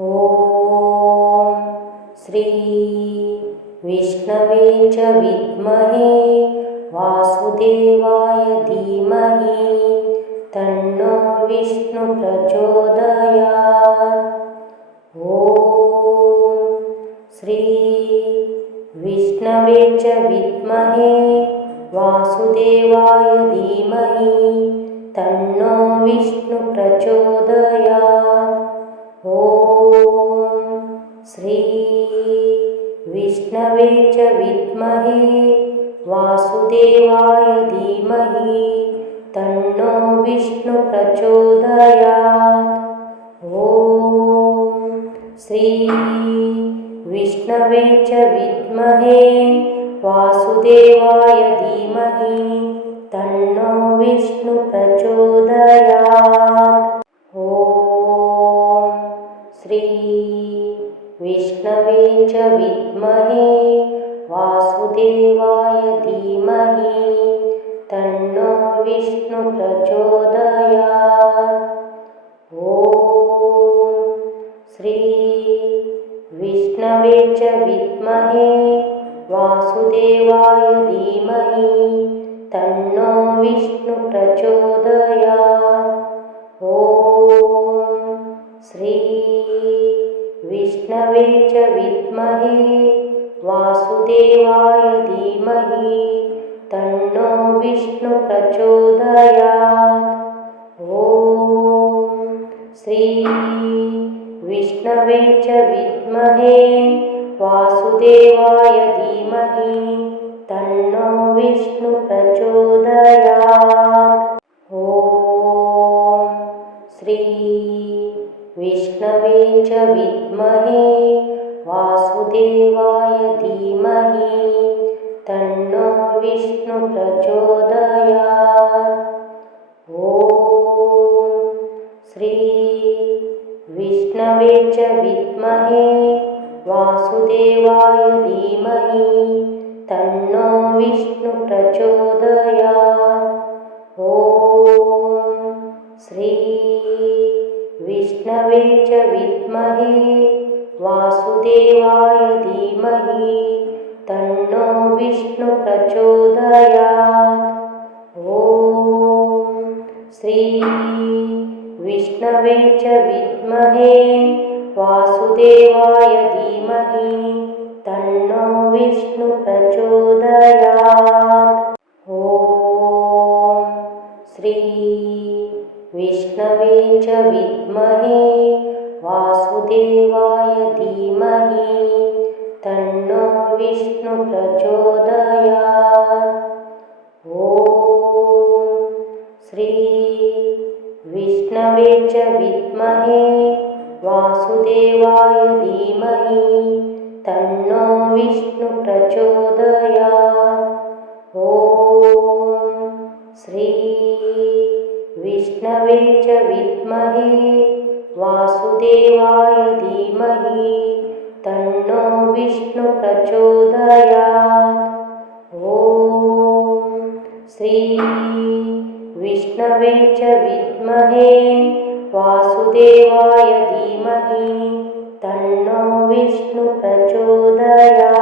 ॐ श्री विष्णवे च विद्महे वासुदेवाय धीमहि तन्नो विष्णु प्रचोदयात्। ॐ श्री विष्णवे च विद्महे वासुदेवाय धीमहि तन्नो विष्णु प्रचोदयात्। ॐ श्री विष्णवे च विद्महे वासुदेवाय धीमहि तन्नो विष्णु प्रचोदयात्। ॐ श्री विष्णवे च विद्महे वासुदेवाय धीमहि तन्नो विष्णु प्रचोदयात्। ॐ श्री विष्णवे च विद्महे वासुदेवाय धीमहि तन्नो विष्णु प्रचोदयात्। ॐ श्री विष्णवे च विद्महे वासुदेवाय धीमहि तन्नो विष्णु प्रचोदयात्। ॐ श्री विष्णवे च विद्महे वासुदेवाय धीमहि तन्नो विष्णु प्रचोदयात्। ॐ श्री विष्णवे च विद्महे वासुदेवाय धीमहि तन्नो विष्णु प्रचोदयात्। ॐ श्री विष्णवे च विद्महे वासुदेवाय धीमहि तन्नो विष्णु प्रचोदयात्। ॐ श्री विष्णवे च विद्महे वासुदेवाय धीमहि तन्नो विष्णु प्रचोदयात्। ॐ श्री विष्णवे च विद्महे वासुदेवाय धीमहि तन्नो विष्णु प्रचोदयात्। ॐ श्री विष्णवे च विद्महे वासुदेवाय धीमहि तन्नो विष्णु प्रचोदयात्। ॐ श्री विष्णवे च विद्महे वासुदेवाय धीमहि तन्नो विष्णु प्रचोदयात्। ॐ श्री विष्णवे च विद्महे वासुदेवाय धीमहि तन्नो विष्णु प्रचोदयात्। ॐ श्री विष्णवे च विद्महे वासुदेवाय धीमहि तन्नो विष्णु प्रचोदयात्। ॐ श्री विष्णवे च विद्महे वासुदेवाय धीमहि तन्नो विष्णु प्रचोदयात्।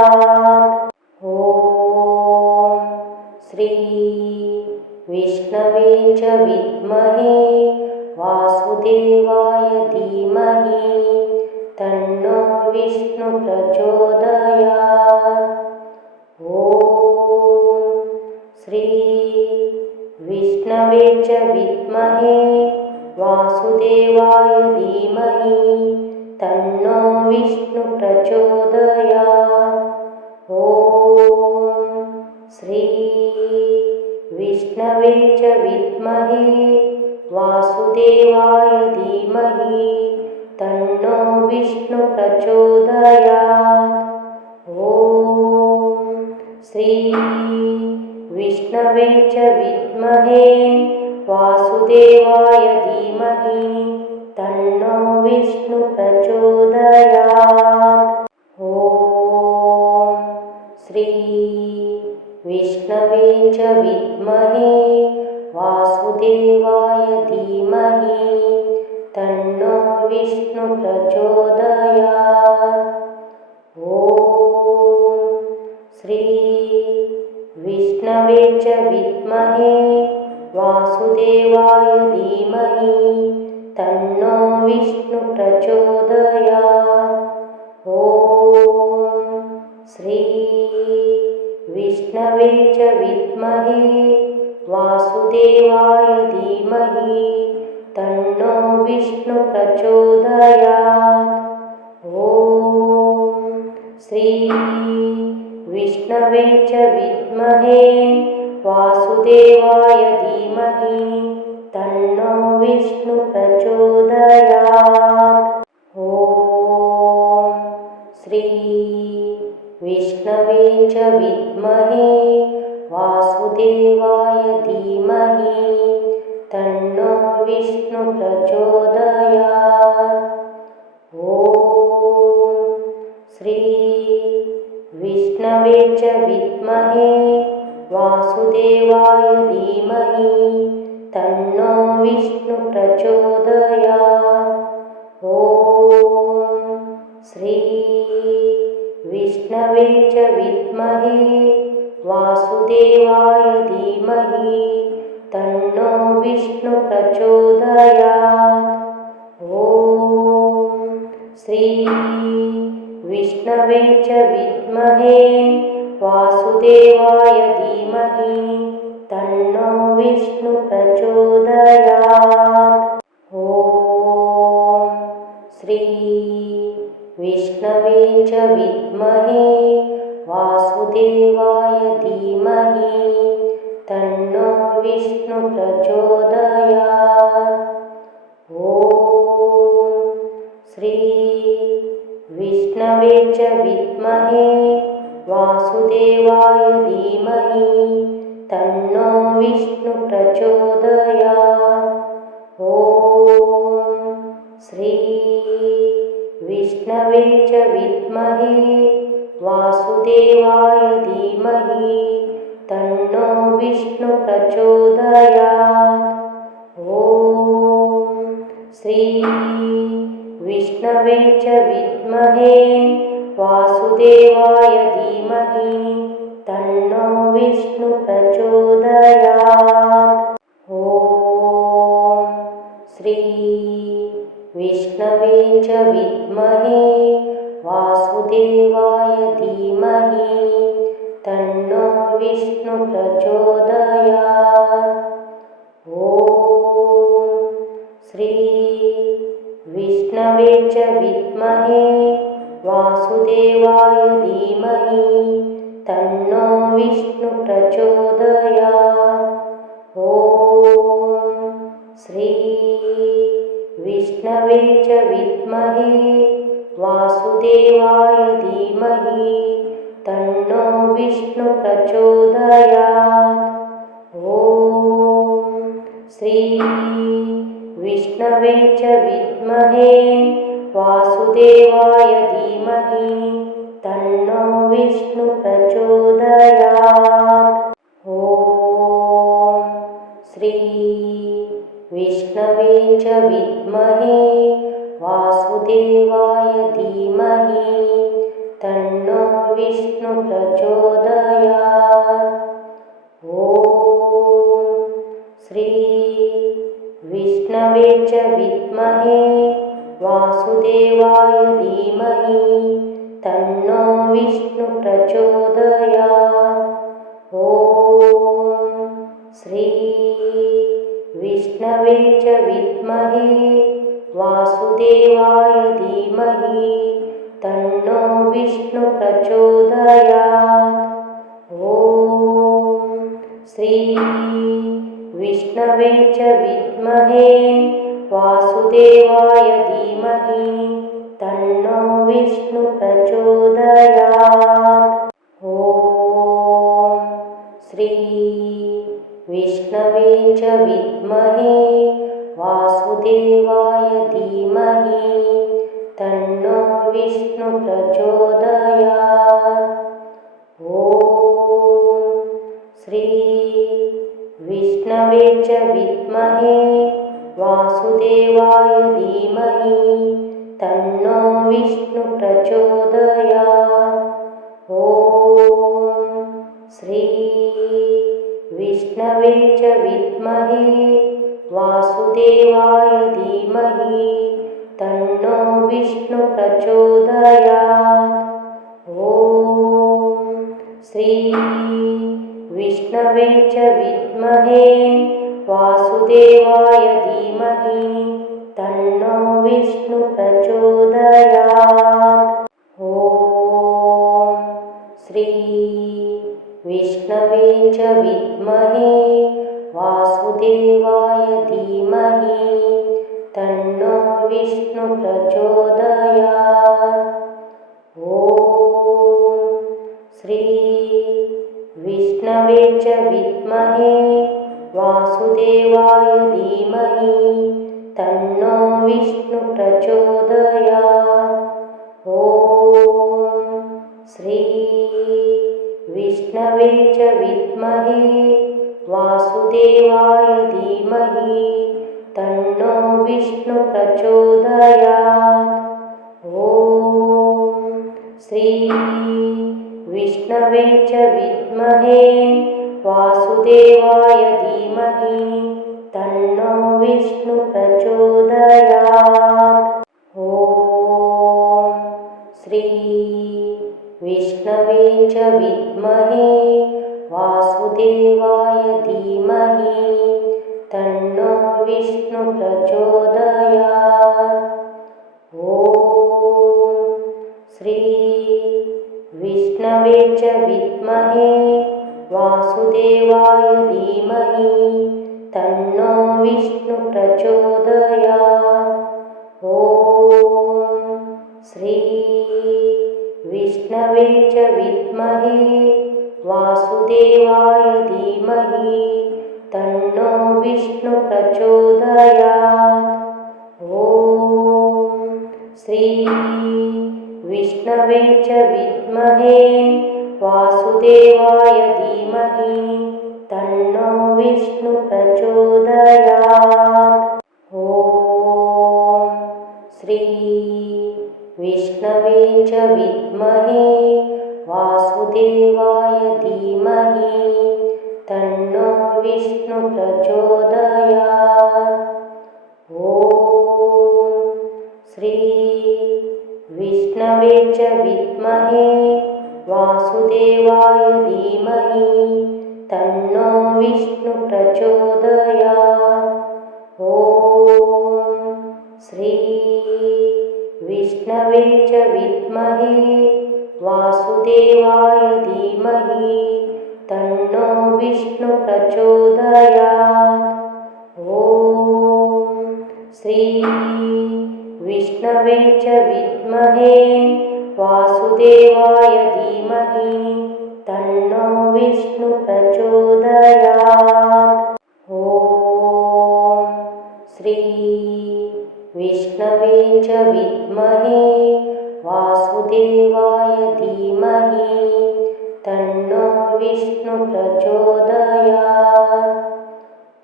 ॐ श्री विष्णवे च विद्महे वासुदेवाय धीमहि तन्नो विष्णु प्रचोदयात्। ॐ श्री विष्णवे च विद्महे वासुदेवाय धीमहि तन्नो विष्णु प्रचोदयात्। ॐ श्री विष्णवे च विद्महे वासुदेवाय धीमहि तन्नो विष्णु प्रचोदयात्। ॐ श्री विष्णवे च विद्महे वासुदेवाय धीमहि तन्नो विष्णु प्रचोदयात्। ॐ श्री विष्णवे च विद्महे वासुदेवाय धीमहि तन्नो विष्णु प्रचोदयात्। प्रचोदयात्। ॐ श्री विष्णवे च विद्महे वासुदेवाय धीमहि तन्नो विष्णु प्रचोदयात्। ॐ श्री विष्णवे च विद्महे वासुदेवाय धीमहि तन्नो विष्णु प्रचोदयात्। ॐ श्री विष्णवे च विद्महे वासुदेवाय धीमहि तन्नो विष्णु प्रचोदयात्। ॐ श्री विष्णवे च विद्महे वासुदेवाय धीमहि तन्नो विष्णु प्रचोदयात्। ॐ श्री विष्णवे च विद्महे वासुदेवाय धीमहि तन्नो विष्णु प्रचोदयात्। ॐ श्री विष्णवे च विद्महे वासुदेवाय धीमहि तन्नो विष्णु प्रचोदयात्। ॐ श्री विष्णवे च विद्महे वासुदेवाय धीमहि तन्नो विष्णु प्रचोदयात्। ॐ श्री विष्णवे च विद्महे वासुदेवाय धीमहि तन्नो विष्णु प्रचोदयात्। ॐ श्री विष्णवे च विद्महे वासुदेवाय धीमहि तन्नो विष्णु प्रचोदयात्। ॐ श्री विष्णवे च विद्महे वासुदेवाय धीमहि तन्नो विष्णु प्रचोदयात्। ॐ श्री विष्णवे च विद्महे वासुदेवाय धीमहि तन्नो विष्णु प्रचोदयात्। ॐ श्री विष्णवे च विद्महे वासुदेवाय धीमहि तन्नो विष्णु प्रचोदयात्। ॐ श्री विष्णवे च विद्महे वासुदेवाय धीमहि तन्नो विष्णु प्रचोदयात्। ॐ श्री विष्णवे च विद्महे वासुदेवाय धीमहि तन्नो विष्णु प्रचोदयात्। ॐ श्री विष्णवे च विद्महे वासुदेवाय धीमहि तन्नो विष्णु प्रचोदयात्। ॐ श्री विष्णवे च विद्महे वासुदेवाय धीमहि तन्नो विष्णु प्रचोदयात्। ॐ श्री विष्णवे च विद्महे वासुदेवाय धीमहि तन्नो विष्णु प्रचोदयात्। ॐ श्री विष्णवे च विद्महे वासुदेवाय धीमहि तन्नो विष्णु प्रचोदयात्। ॐ श्री विष्णवे च विद्महे वासुदेवाय धीमहि तन्नो विष्णु प्रचोदयात्। ॐ श्री विष्णवे च विद्महे वासुदेवाय धीमहि तन्नो विष्णु प्रचोदयात्। ॐ श्री विष्णवे च विद्महे वासुदेवाय धीमहि तन्नो विष्णुः प्रचोदयात्। ॐ श्री विष्णवे च विद्महे वासुदेवाय धीमहि तन्नो विष्णुः प्रचोदयात्। ॐ श्री विष्णवे च विद्महे वासुदेवाय धीमहि तन्नो विष्णुः प्रचोदयात्। ॐ श्री विष्णवे च विद्महे वासुदेवाय धीमहि तन्नो विष्णुः प्रचोदयात्। ॐ श्री विष्णवे च विद्महे वासुदेवाय धीमहि तन्नो विष्णुः प्रचोदयात्। ॐ श्री विष्णवे च विद्महे वासुदेवाय धीमहि तन्नो विष्णुः प्रचोदयात्। ॐ श्री विष्णवे च विद्महे वासुदेवाय धीमहि तन्नो विष्णुः प्रचोदयात्। ॐ श्री विष्णवे च विद्महे वासुदेवाय धीमहि तन्नो विष्णुः प्रचोदयात्। ॐ श्री विष्णवे च विद्महे वासुदेवाय धीमहि तन्नो विष्णुः प्रचोदयात्। ॐ श्री विष्णवे च विद्महे वासुदेवाय धीमहि तन्नो विष्णुः प्रचोदयात्। ॐ श्री विष्णवे च विद्महे वासुदेवाय धीमहि तन्नो विष्णुः प्रचोदयात्। ॐ श्री विष्णवे च विद्महे वासुदेवाय धीमहि तन्नो विष्णुः प्रचोदयात्। ॐ श्री विष्णवे च विद्महे वासुदेवाय धीमहि तन्नो विष्णुः प्रचोदयात्। ॐ श्री विष्णवे च विद्महे वासुदेवाय धीमहि तन्नो विष्णुः प्रचोदयात्। ॐ श्री विष्णवे च विद्महे वासुदेवाय धीमहि तन्नो विष्णुः प्रचोदयात्। ॐ श्री विष्णवे च विद्महे वासुदेवाय धीमहि तन्नो विष्णुः प्रचोदयात्।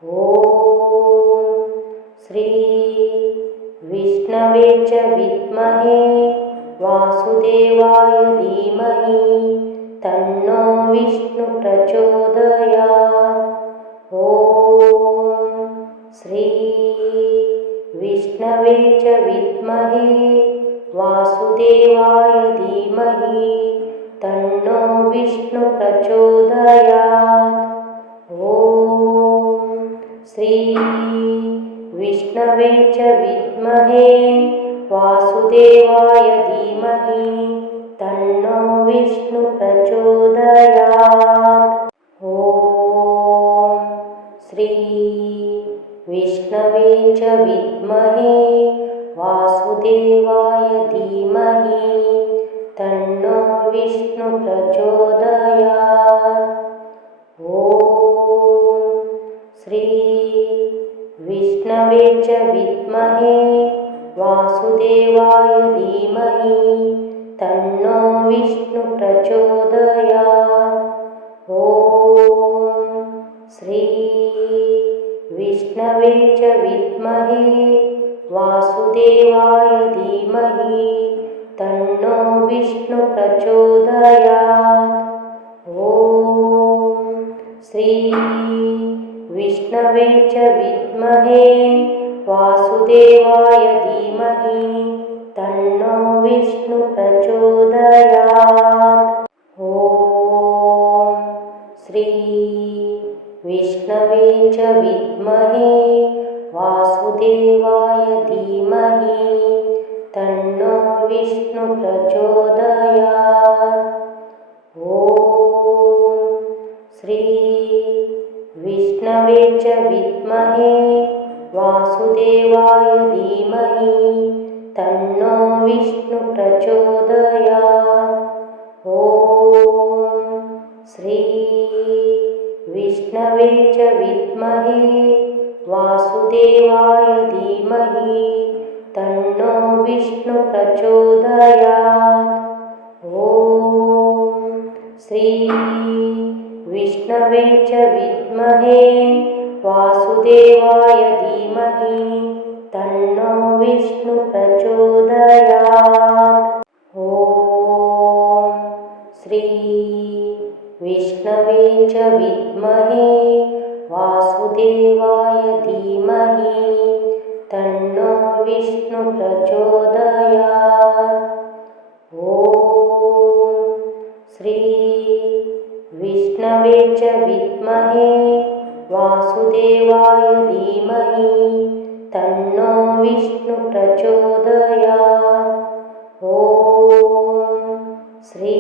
ॐ श्री विष्णवे च विद्महे वासुदेवाय धीमहि तन्नो विष्णुः प्रचोदयात्। ॐ श्री विष्णवे च विद्महे वासुदेवाय धीमहि तन्नो विष्णुः प्रचोदयात्। ॐ श्री विष्णवे च विद्महे वासुदेवाय धीमहि तन्नो विष्णुः प्रचोदयात्। ॐ श्री विष्णवे च विद्महे वासुदेवाय धीमहि तन्नो विष्णुः प्रचोदयात्। ॐ श्री विष्णवे च विद्महे वासुदेवाय धीमहि तन्नो विष्णुः प्रचोदयात्। ॐ श्री विष्णवे च विद्महे वासुदेवाय धीमहि तन्नो विष्णु प्रचोदयात्। ॐ श्री विष्णवे च विद्महे वासुदेवाय धीमहि तन्नो विष्णु प्रचोदयात्। ॐ श्री विष्णवे च विद्महे वासुदेवाय धीमहि तन्नो विष्णु प्रचोदयात्। ॐ श्री विष्णवे च विद्महे वासुदेवाय धीमहि तन्नो विष्णु प्रचोदयात्। ॐ श्री विष्णवे च विद्महे वासुदेवाय धीमहि तन्नो विष्णु प्रचोदयात्। ॐ श्री विष्णवे च विद्महे वासुदेवाय धीमहि तन्नो विष्णु प्रचोदयात्। ॐ श्री विष्णवे च विद्महे वासुदेवाय धीमहि तन्नो विष्णु प्रचोदयात्। ॐ श्री विष्णवे च विद्महे वासुदेवाय धीमहि तन्नो विष्णु प्रचोदयात्। ॐ श्री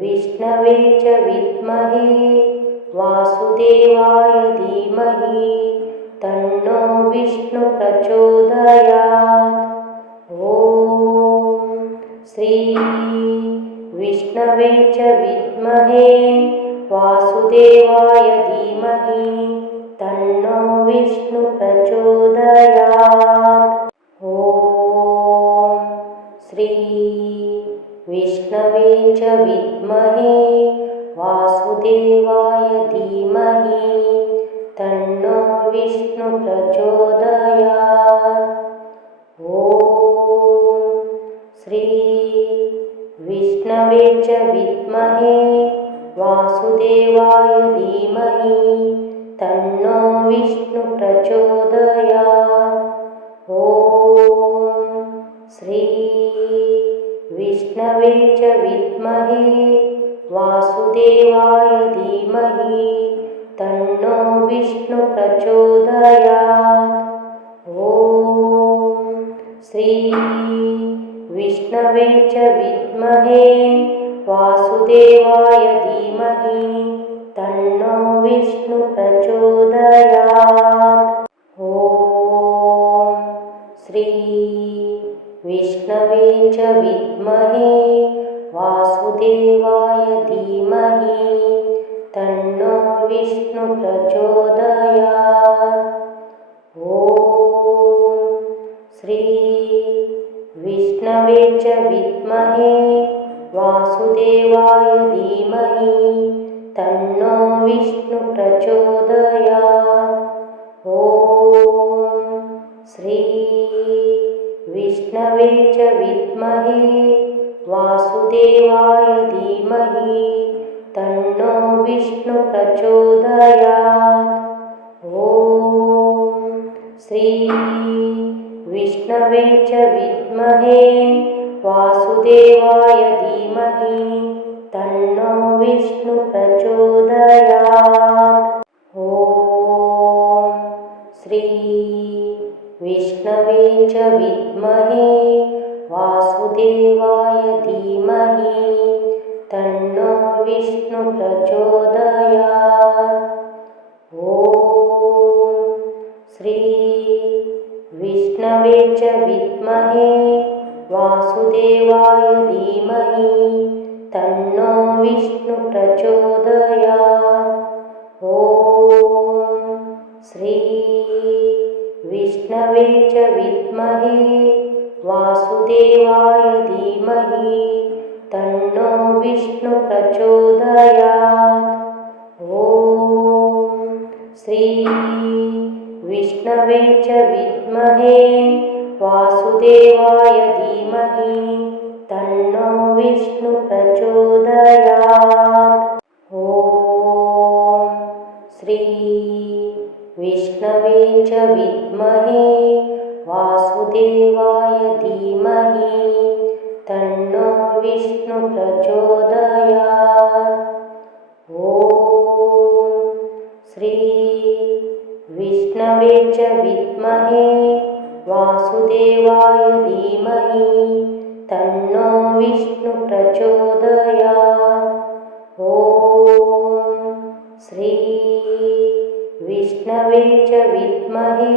विष्णवे च विद्महे वासुदेवाय धीमहि तन्नो विष्णु प्रचोदयात्। ॐ श्री विष्णवे च विद्महे वासुदेवाय धीमहि तन्नो विष्णु प्रचोदयात्। ॐ श्री विष्णवे च विद्महे वासुदेवाय धीमहि तन्नो विष्णु प्रचोदयात्। ॐ श्री विष्णवे च विद्महे वासुदेवाय धीमहि तन्नो विष्णु प्रचोदयात्। ॐ श्री विष्णवे च विद्महे वासुदेवाय धीमहि तन्नो विष्णु प्रचोदयात्। ॐ श्री विष्णवे च विद्महे वासुदेवाय धीमहि तन्नो विष्णु प्रचोदयात्। ॐ श्री विष्णवे च विद्महे वासुदेवाय धीमहि तन्नो विष्णु प्रचोदयात्। ॐ श्री विष्णवे च विद्महे वासुदेवाय धीमहि तन्नो विष्णु प्रचोदयात्। ॐ श्री विष्णवे च विद्महे वासुदेवाय धीमहि तन्नो विष्णु प्रचोदयात्। ॐ श्री विष्णवे च विद्महे वासुदेवाय धीमहि तन्नो विष्णु प्रचोदयात्। ॐ श्री विष्णवे च विद्महे वासुदेवाय धीमहि तन्नो विष्णु प्रचोदयात्। ॐ श्री विष्णवे च विद्महे वासुदेवाय धीमहि तन्नो विष्णु प्रचोदयात्। ॐ श्री विष्णवे च विद्महे वासुदेवाय धीमहि तन्नो विष्णु प्रचोदयात्। ॐ श्री विष्णवे च विद्महे वासुदेवाय धीमहि विष्णुप्रचोदयात्। ॐ श्री विष्णवे च विद्महे वासुदेवाय धीमहि तन्नो विष्णुप्रचोदयात्। ॐ श्री विष्णवे च विद्महे वासुदेवाय धीमहि तन्नो विष्णुप्रचोदयात्। ॐ श्री विष्णवे च विद्महे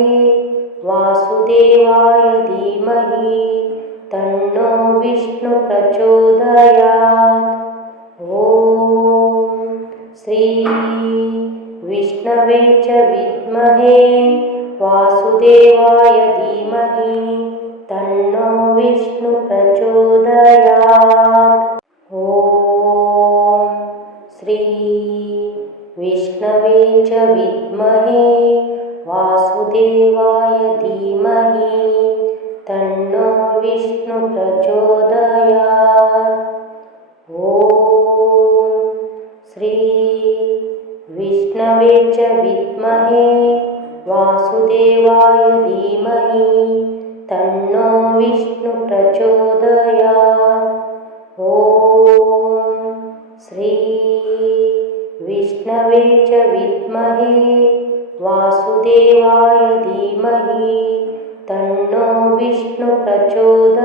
वासुदेवाय धीमहि तन्नो विष्णुप्रचोदयात्। ॐ श्री विष्णवे च विद्महे वासुदेवाय धीमहि तन्नो विष्णुप्रचोदयात्। ॐ श्री विष्णवे च विद्महे वासुदेवाय धीमहि तन्नो विष्णुप्रचोदयात्। ॐ श्री विष्णवे च विद्महे वासुदेवाय धीमहि तन्नो विष्णुप्रचोदयात्। ॐ श्री विष्णवे च विद्महे वासुदेवाय धीमहि तन्नो विष्णुप्रचोदयात्।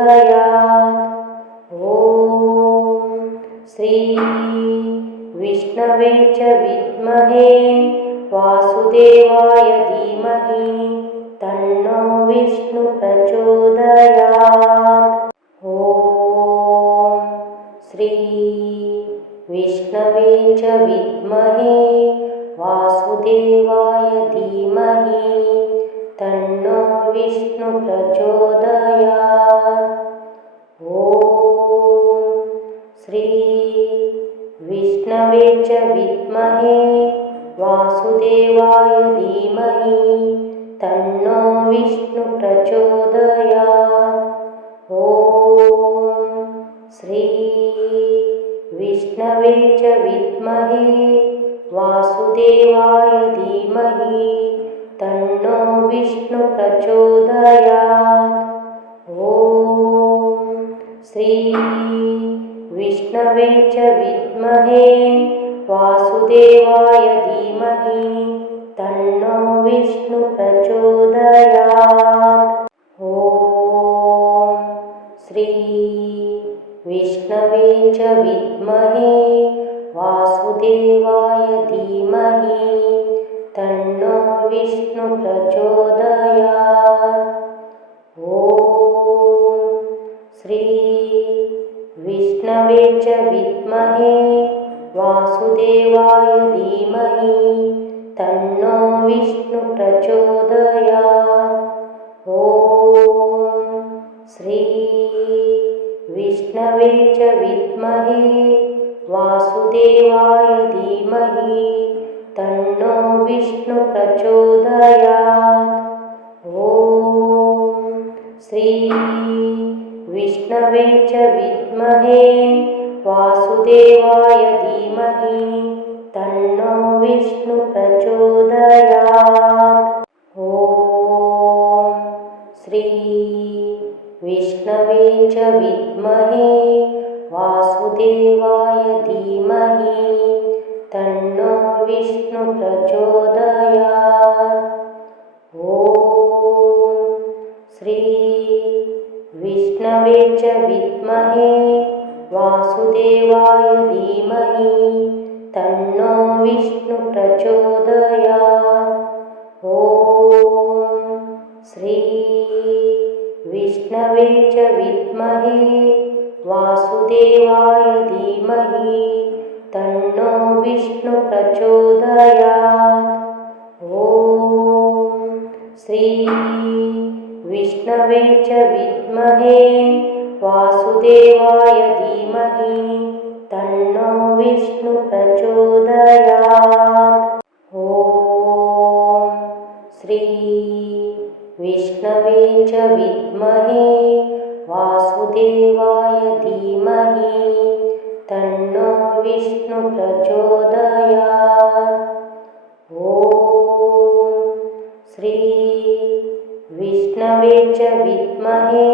ॐ श्री विष्णवे च विद्महे वासुदेवाय धीमहि तन्नो विष्णुप्रचोदयात्। ॐ श्री विष्णवे च विद्महे वासुदेवाय धीमहि तन्नो विष्णुप्रचोदयात्। ॐ श्री विष्णवे च विद्महे वासुदेवाय धीमहि तन्नो विष्णुप्रचोदयात्। ॐ श्री विष्णवे च विद्महे वासुदेवाय धीमहि तन्नो विष्णुप्रचोदयात्। ॐ श्री विष्णवे च विद्महे वासुदेवाय धीमहि तन्नो विष्णुप्रचोदयात्। ॐ श्री विष्णवे च विद्महे वासुदेवाय धीमहि तन्नो विष्णुप्रचोदयात्। ॐ श्री विष्णवे च विद्महे वासुदेवाय धीमहि तन्नो विष्णुप्रचोदयात्। ॐ श्री विष्णवे च विद्महे वासुदेवाय धीमहि तन्नो विष्णुप्रचोदयात्। ॐ श्री विष्णवे च विद्महे वासुदेवाय धीमहि तन्नो विष्णुप्रचोदयात्। ॐ श्री विष्णवे च विद्महे वासुदेवाय धीमहि तन्नो विष्णुप्रचोदयात्। ॐ श्री विष्णवे च विद्महे वासुदेवाय धीमहि तन्नो विष्णुप्रचोदयात्। ॐ श्री विष्णवे च विद्महे वासुदेवाय धीमहि तन्नो विष्णुप्रचोदयात्। ॐ श्री विष्णवे च विद्महे वासुदेवाय धीमहि तन्नो विष्णुप्रचोदयात्। ॐ श्री विष्णवे च विद्महे वासुदेवाय धीमहि तन्नो विष्णु प्रचोदयात्। ॐ श्री विष्णवे च विद्महे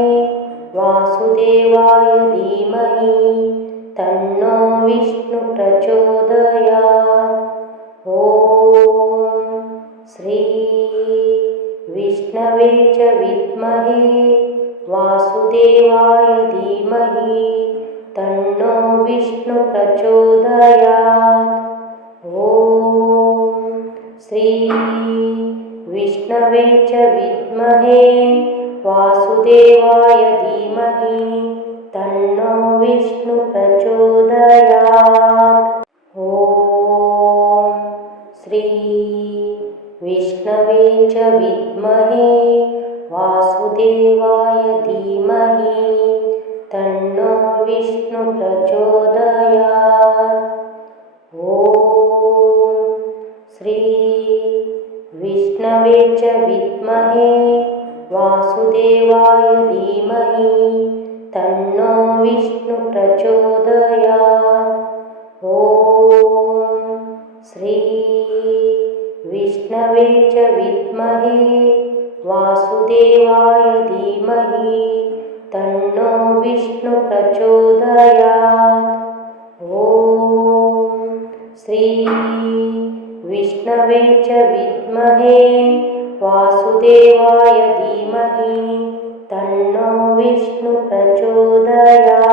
वासुदेवाय धीमहि तन्नो विष्णु प्रचोदयात्। ॐ श्री विष्णवे च विद्महे वासुदेवाय धीमहि तन्नो विष्णु प्रचोदयात्। ॐ श्री विष्णवे च विद्महे वासुदेवाय धीमहि तन्नो विष्णु प्रचोदयात्। ॐ श्री विष्णवे च विद्महे वासुदेवाय धीमहि तन्नो विष्णु प्रचोदयात्। ॐ श्री विष्णवे च विद्महे वासुदेवाय धीमहि तन्नो विष्णु प्रचोदयात्। ॐ श्री विष्णवे च विद्महे वासुदेवाय धीमहि तन्नो विष्णु प्रचोदयात्। ॐ श्री विष्णवे च विद्महे वासुदेवाय धीमहि तन्नो विष्णु प्रचोदयात्।